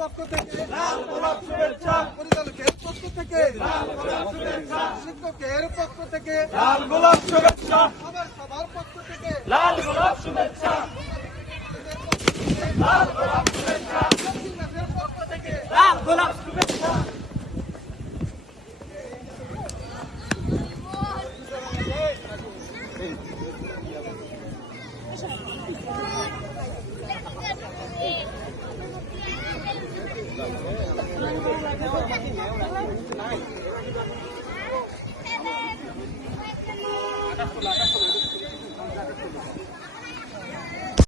পক্ষ থেকে লাল গোলাপ শুভেচ্ছা পরিচালকের পক্ষ থেকে শিক্ষকের পক্ষ থেকে লাল গোলাপ শুভেচ্ছা সবার সবার পক্ষ থেকে লাল গোলাপ শুভেচ্ছা লাল গোলাপ শুভেচ্ছা পক্ষ থেকে লাল গোলাপ শুভেচ্ছা Thank you.